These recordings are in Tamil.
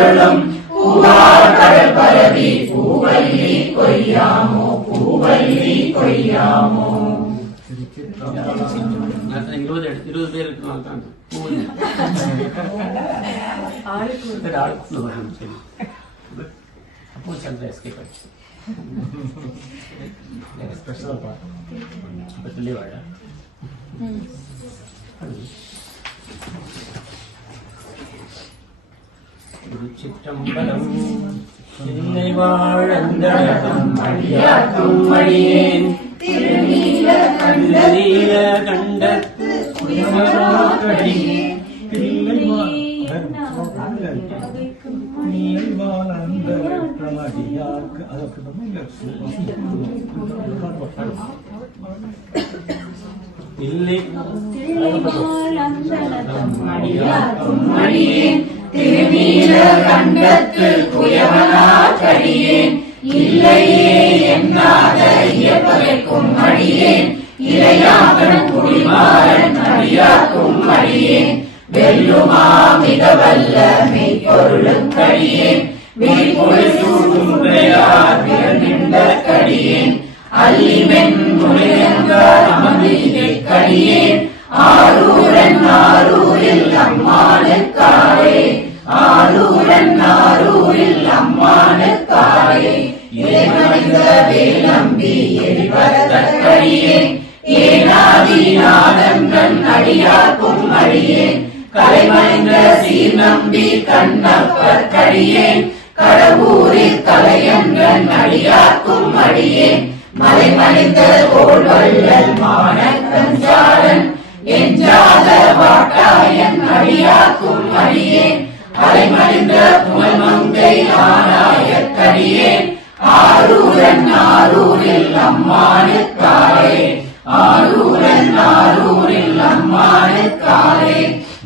கொண்டருளும் பூவார் கடல் பரவி பூவல்லி கொய்யாமோ பூவல்லி கொய்யாமோ நான் இருபது எடுத்து இருபது பேர் இருக்கிறாங்க தான் சரி, ஆளுக்குள்ள வரணும், சரி. அப்போ சந்திர எஸ்கேப் ஆயிடுச்சு ஸ்பெஷல் பாட்டு அப்போ சொல்லி வாழ திருச்சிற்றம்பலம். இல்லை வாழந்தழகம் அடியாக்கும் மணியேன் திருநீல இல்லை. அடியாக்கும் மணியேன் திருநீல கண்டத்து குயவனாகடியேன் இல்லையே எண்ணாத இயப்பதைக்கும் அடியேன். இளையாவன் குடிமாறன் அடியாக்கும் அடியேன். வெல்லுமா மிக வல்ல மெய்ப்பொருளுக்கடியேன் மெய்ப்பொருள் சூடும் உடையார் விரநின்ற கடியேன். அல்லிமென் முனையங்கார் அமர்ந்தே கடியேன். ஆரூரன் ஆரூரில் ஆரூரன் ஆரூரில் அம்மானுக்காரே இறைமனித வேலம்பி எரிவரத்தக்கடியேன் ஏனாதி நாதங்கன் அடியாக்கும் அடியேன் கலைமனித சீர் நம்பி கண்ணப்பர் கடவுரில் கலையங்கன் அடியாக்கும் அடியேன் மலைமனித கோள் வள்ளல் மானக்கஞ்சாரன் எஞ்சாத வாட்டாயன் அடியாக்கும் அடியேன் அலைமனித புகழ் மங்கை ஆரூரன் ஆரூரில் அம்மானுக்காரே ஆரூரன் ஆரூரில் அம்மானுக்காரே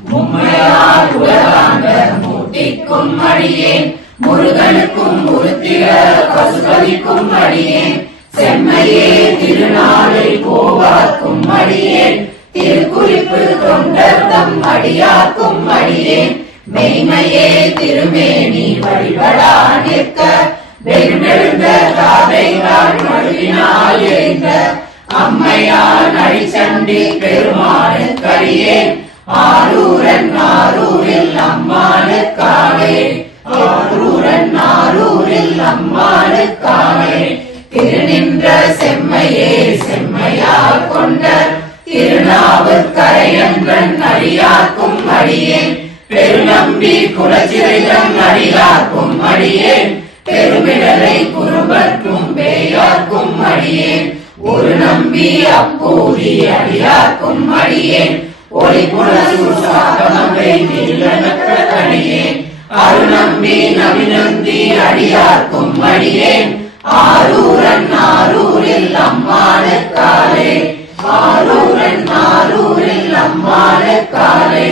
மும்மையார் உலகாண்ட மூர்த்திக்கும் அடியேன் முருகனுக்கும் உருத்திர பசுபதிக்கும் அடியேன் செம்மையே திருநாளை போவார்க்கும் அடியேன் திருக்குறிப்பு தொண்டர்தம் அடியாக்கும் அடியேன் மெய்மையே திருமேனி வழிபடா நிற்க வெறுமெழுந்த காதைகள் மழுவினால் எய்ந்த அம்மையான் அடிச்சண்டி கரியே ஆரூரன் ஆரூரில் அம்மானு காவே ஆரூரன் ஆரூரில் அம்மானு காவே திருநின்ற செம்மையே செம்மையா கொண்ட திருநாவுக்கரையன்றன் அடியாக்கும் அடியேன். நம்பி குலச்சிறையம் அடியார்க்கும் அடியேன். பெருமிடலை குறுபற்றும் பேயார்க்கும் அடியேன். ஒரு நம்பி அப்பூதி அடியார்க்கும் அடியேன். ஒளி புனசூசாகமங்கை நிலநக்க அடியேன் அருநம்பி நவிநந்தி அடியார்க்கும் அடியேன். ஆரூரன் ஆரூரில் அம்மாளுக்காலே ஆரூரன் ஆரூரில் அம்மாளுக்காலே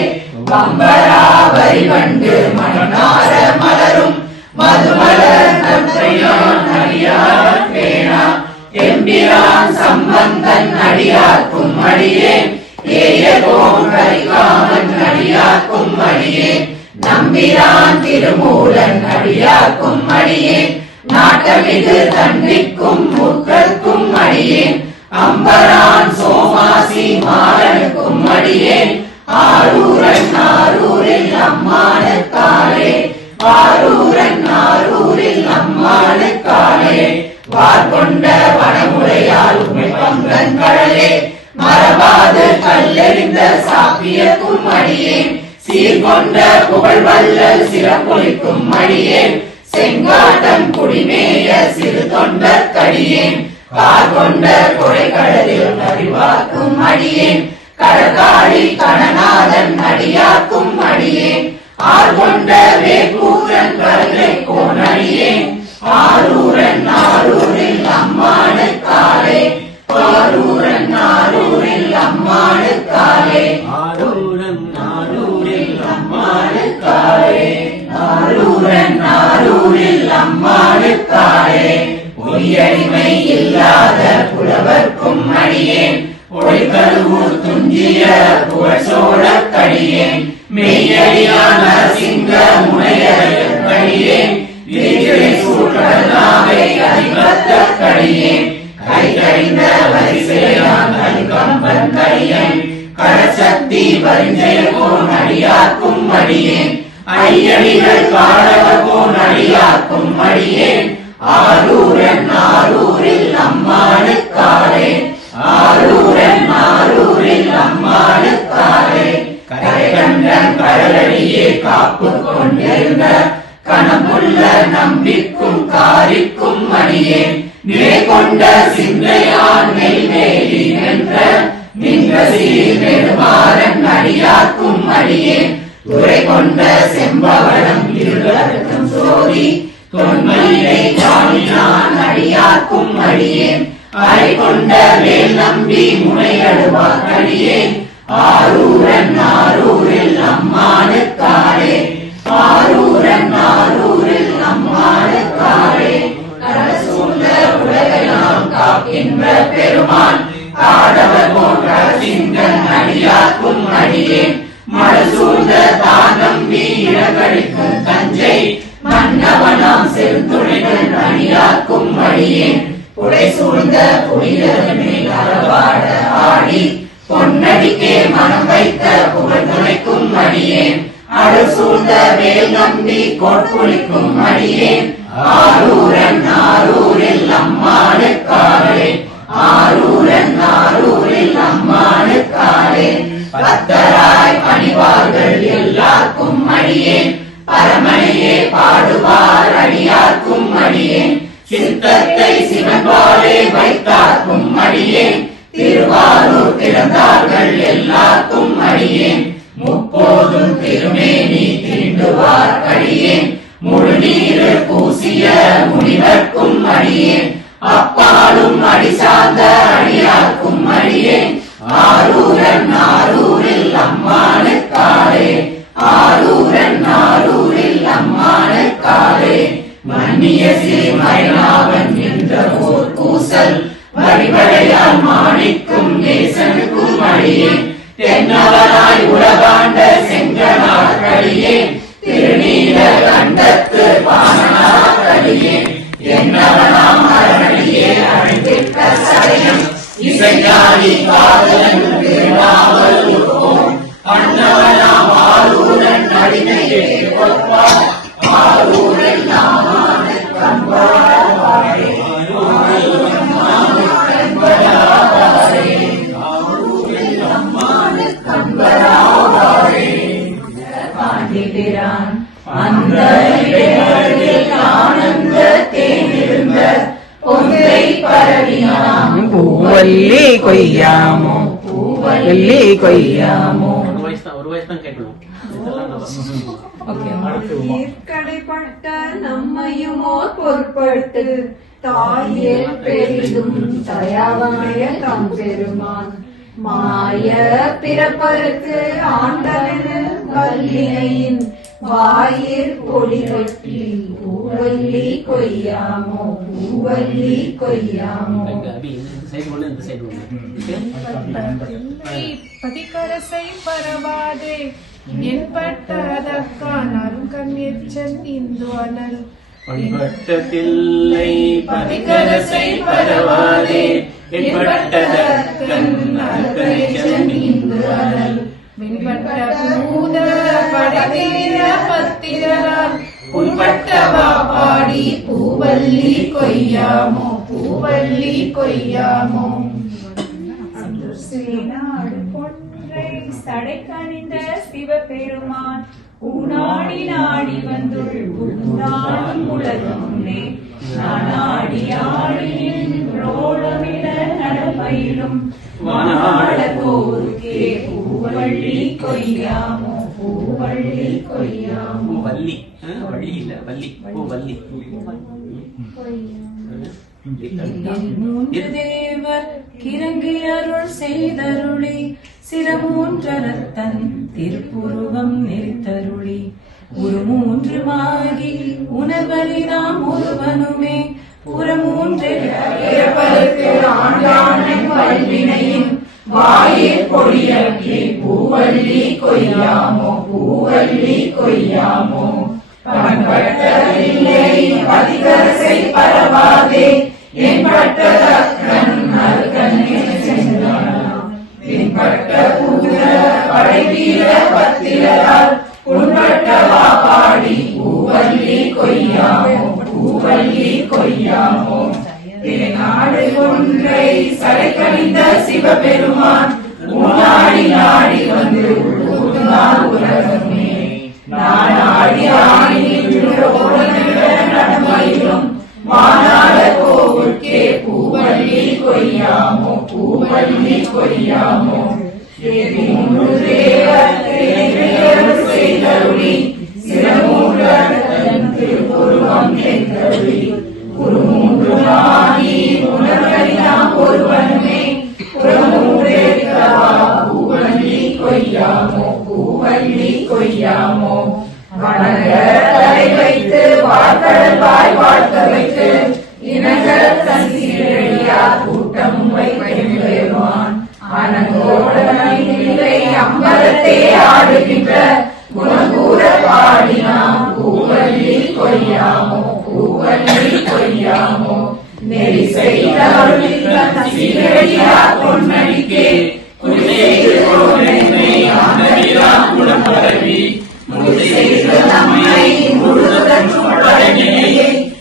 கம்பராவை வரிவண்டு மன்னார மலரும். மதுமலர் நற்றையான் அடியார் பேணா. எம்பிரான் சம்பந்தன் அடியார் கும்மடியே. ஏயகோன் கரிகாமன் அடியார் கும்மடியே. நம்பிரான் திருமூலன் அடியார் கும்மடியே. நாட்டமிகு தண்டிக்கும் முற்கற்கும் அடியே அம்பரான் சோமாசி மாறனுக்கும் அடியேன் ஆரூரன் ஆரூரில் அம்மானுக்காரே ஆரூரன் ஆரூரில் அம்மானுக்காரே வார்கொண்ட வனமுறையால் உமை பங்கன் கடலே மரபாது கல்லெறிந்த சாப்பிய கும்மடியேன் சீர்கொண்ட புகழ் வல்லல் சிறப்பொழிக்கும் மடியேன் செங்காட்டம் குடிமேய சிறு தொண்டர் கடியேன் கார்கொண்ட கொடைக்கடலில் அறிவாக்கும் அடியேன். கடகாளி கணநாதன் அடியாக்கும் அடியேன் ஆர்கொண்ட வேப்பூரன் கருளை கோனடியேன் ஆரூரன் ஆரூரில் அம்மானுக்காரே ஆரூரன் ஆரூரில் அம்மானுக்காரே துஞ்சிய புகழ் சோழக் கடியேன் மெய்யடியான் நரசிங்க முனையடியேன் விரிகிழை சூழ்கடனாவை அதிபத்த கடியேன் கை கழிந்த வரிசையான் கலிகம்பன் கடியேன் கடசக்தி அடியாக்கும் அடியேன் ஐயடிகள் அடியாக்கும் அடியேன் ஆரூரன் ஆரூரில் கணமுள்ள நம்பிக்கும் காரிக்கும் மணியே நிலை கொண்ட சிந்தையான் நெய்வேலி என்ற நெடுமாறன் அடியாக்கும் அடியேன் துறை கொண்ட செம்பவளம் இருளர்க்கும் சோதி தொன்மையை காணினான் அடியாக்கும் அடியேன் அரை கொண்ட வேல் நம்பி முனையடுவார் அடியேன் ஆரூரன் ஆரூரில் அம்மானுக்காரே ஆரூர் பக்தராய் பணிவார்கள் எல்லாருக்கும் அடியேன் பரமனையே பாடுவார் அடியார்க்கும் அடியேன் சித்தத்தை சிவன்பாலே வைத்தார்க்கும் அடியேன் திருவாரூர் பிறந்தார்கள் எல்லாருக்கும் அடியேன் முப்போதும் திருமேனி தீண்டுவார் அடியேன். முழு நீரு பூசிய முனிவர்க்கும் அடியேன் அப்பாலும் அடி சார்ந்த அடியார்க்கும் அடியேன் ஆரூரன் ஆரூரில் அம்மானுக்காரே. ஆரூரன் கேட்கணும் இதெல்லாம் நம்ம ஈர்க்கடைப்பட்ட நம்மையுமோர் பொருட்படுத்து தாயே பெரிதும் தயாவாய தம் பெருமான் மாய பிறப்பருக்கு ஆண்டவன வல்லினையின் சைடு ஒண்ணு இந்த சைடு ஒண்ணு இல்லை பதிக்கரசை பரவாதே என்பட்டதற்கான் அருங்கண்ணீர்ச்சன் இந்து அனல். பண்பட்டதில்லை பதிகரசை பரவாதே என்பட்டதற்கண் அர்ப்பணிச்சன் இந்து அனல். வெண்பட்ட பூத படைதீர பத்திரரால் புண்பட்டவா பாடி பூவல்லி கொய்யாமோ பூவல்லி கொய்யாமோ. சேனாடு பொன்றை சடை சிவபெருமான் நாடி வந்துள் உலகமுன்னே நானாடி ஆடியின் ரோடமிட நடப்பயிலும் வள்ளி வள்ளி இல்ல வள்ளி ஓ வள்ளி. மூன்று தேவர் கிறங்கி அருள் செய்தருளி சிரமூன்றரத்தன் திருப்புருவம் நெறித்தருளி. ஒரு மூன்று மாகி உணர்வலிதாம் ஒருவனுமே பல்வினையும் வாயே பொழியற்றி பூவல்லி கொய்யாமோ பாடி பூவல்லி கொய்யாமோ பூவல்லி பொய்யாமோம் திருநாடு ஒன்றை சரைக்கணிந்த சிவபெருமான் உன்னாடி நாடி வந்து உருவால் உலகமே. நான் ஆடி ஆடி நின்ற உலகில நடமையிலும் மாநாட கோவுக்கே பூவள்ளி கொய்யாமோ? பூவள்ளி கொய்யாமோ? தேவர் செய்தருளி.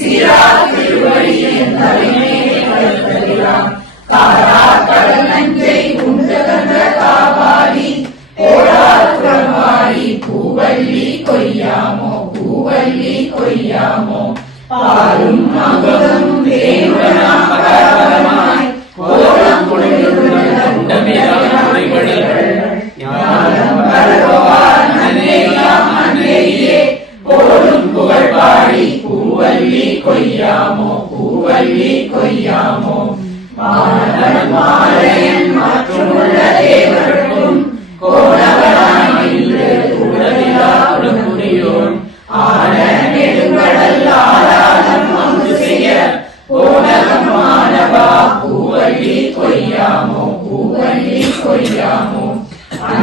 சீரா திருவடியின் தலைமையை கருத்தறியாம் தாரா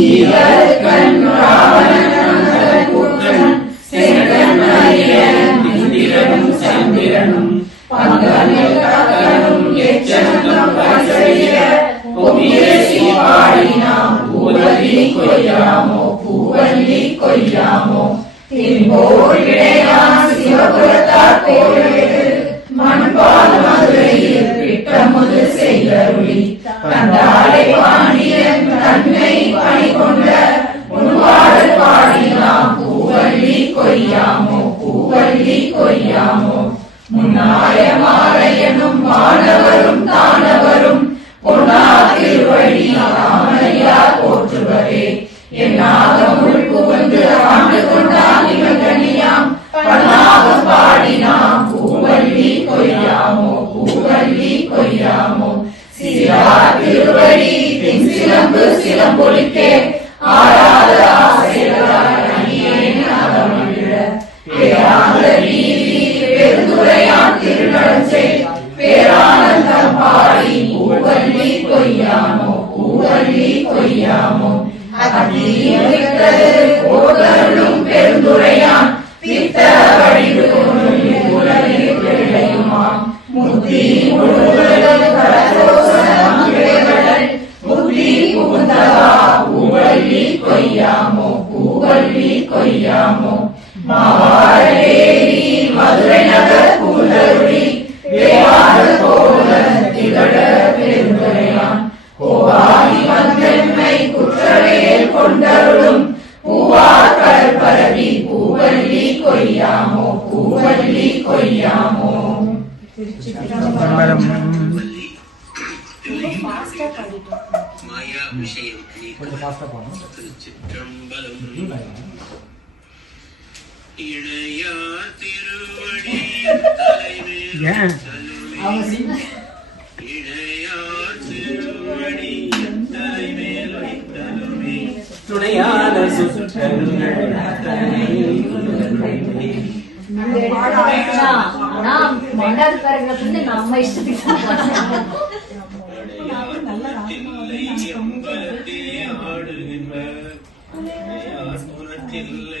Yeah. துணையான சுற்றங்கள் நம்ம இஷ்டத்துக்கு தில்லை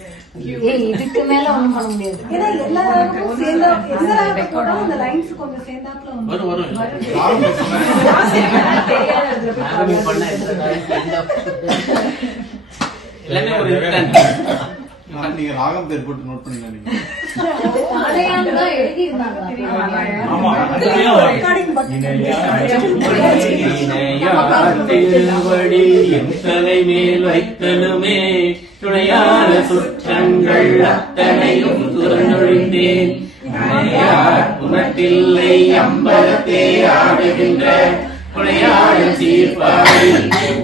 இதுக்கு மேல ஒண்ணும் பண்ண முடியாது. ஏன்னா எல்லா ராகமும் சேர்ந்தா எந்த போட்டாலும் அந்த லைன்ஸ் கொஞ்சம் சேர்ந்தாப்புல வந்து வரும் எல்லாமே ஒரு. நீங்க ராகம் பேர் போட்டு நோட் பண்ணிக்கலாம் நீங்க. திருவடி என் தலைமேல் வைத்தலுமே. துணையான சுற்றங்கள் அத்தனையும் துறந்தொழிந்தேன். உனக்கில்லை அம்பலத்தே ஆடுகின்ற துணையான சீர்பாடி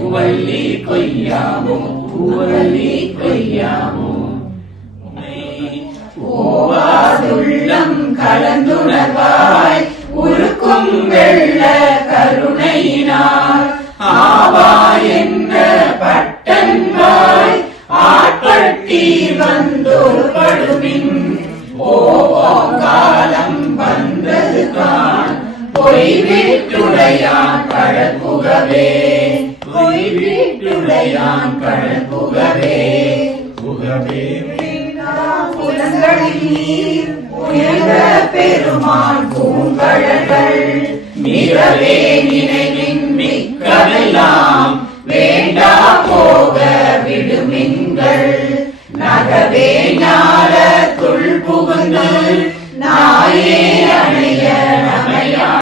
பூவல்லி கொய்யாமோ பூவல்லி கொய்யாமோ. ஓவாதுள்ளம் கலந்துணர்வாய் உருக்கும் வெள்ள கருணையினார் ஆவா என்ற பட்டன்வாய் ஆட்பட்டி வந்தோர் படுமின் ஓவா காலம் வந்தது தான். பொய் வீட்டுடையான் கழற்புகவே பொய் வீட்டுடையான் கழற்புகவே புகவே. புலங்களில் நீர் உயர்ந்த பெருமான் பூங்கழகள் மிகவே நினைவே கமெல்லாம் வேண்டா போக விடுமிங்கள் நகவே